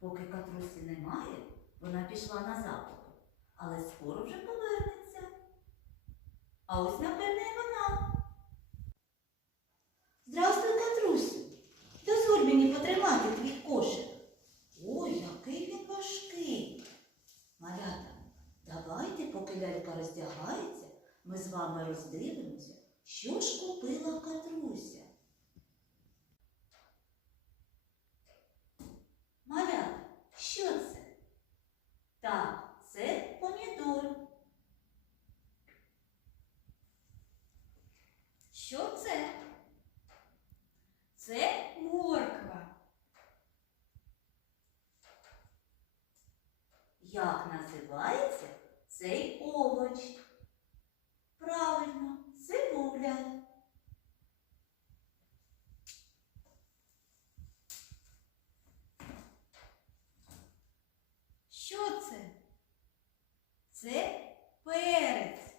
Поки Катрусі немає, вона пішла на закупи, але скоро вже повернеться. А ось, напевне, і вона. Здрастуй, Катрусю. Дозволь мені потримати твій кошик. Ой, який він важкий. Малята, давайте, поки лялька роздягається, ми з вами роздивимося, що ж купила Катруся. Малята, що це? Так, це помідор. Що це? Це морква. Як називається цей овоч? Правильно, цибуля. Що це? Це перець.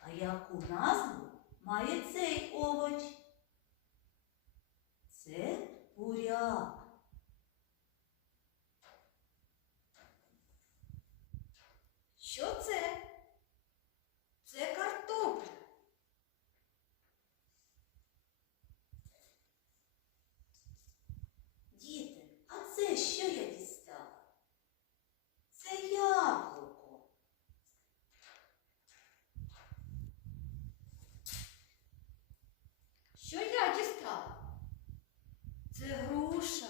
А яку назву має цей овоч? Це буряк. Що це? Це картопля. Діти, а це що я дістала? Це яблуко. Що я дістала? Це груша.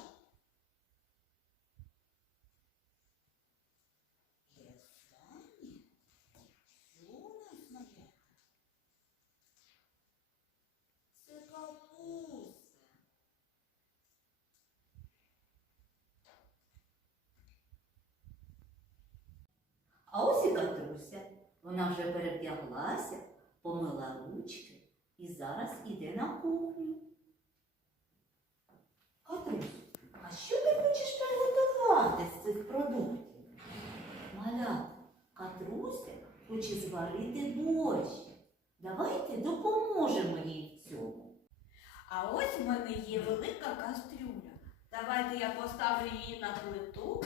І останнє, що у нас малята? Це капуста. А ось і Катруся. Вона вже перевдяглася, помила ручки і зараз іде на кухню. Катрусь, а що ти хочеш приготувати з цих продуктів? Малята, Катруся хоче зварити борщ. Давайте допоможемо їй в цьому. А ось в мене є велика кастрюля. Давайте я поставлю її на плиту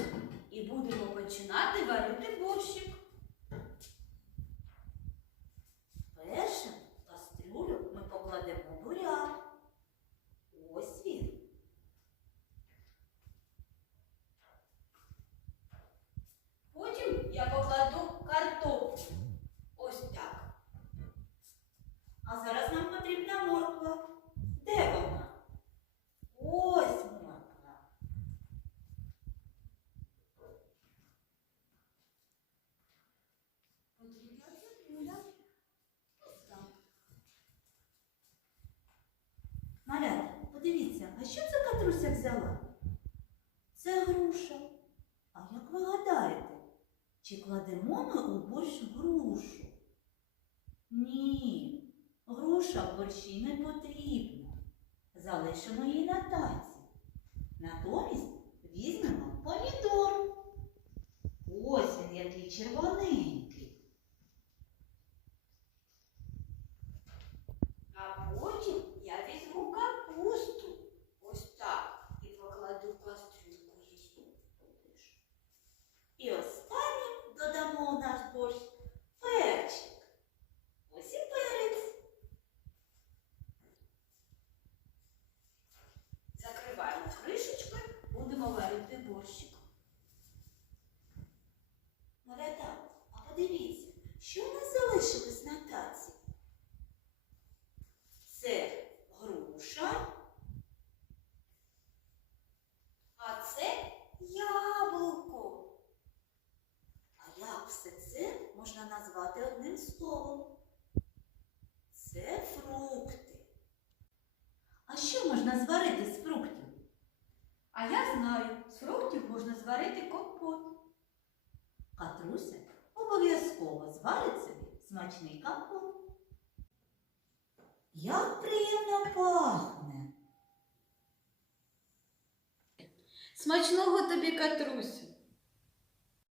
і будемо починати варити борщик. Першим в кастрюлю ми покладемо буряк. Ось він. Потім я покладу картоплю. Ось так. А зараз нам потрібна морква. Де вона? Ось морква. Потрібна цибуля. Ось так. Малята, подивіться, а що це Катруся взяла? Це груша. А як ви гадаєте, чи кладемо ми у борщ грушу? Ні, груша в борщі не потрібна. Залишимо її на таці. Натомість візьмемо помідор. Ось він який червоненький. А потім я візьму капусту. Ось так. І покладу в кастрюльку її. І останнім додамо в наш борщ перчик. Ось і перець. Закриваємо кришечкою, будемо варити борщик. Малята, а подивіться, що у нас залишилось на таці? Це груша, А це яблуко. а як все це можна назвати одним словом? Це фрукти. А що можна зварити з фруктів? А я знаю, з фруктів можна зварити компот. Катруся обов'язково зварить собі смачний компот. Як приємно пахне! Смачного тобі, Катрусю!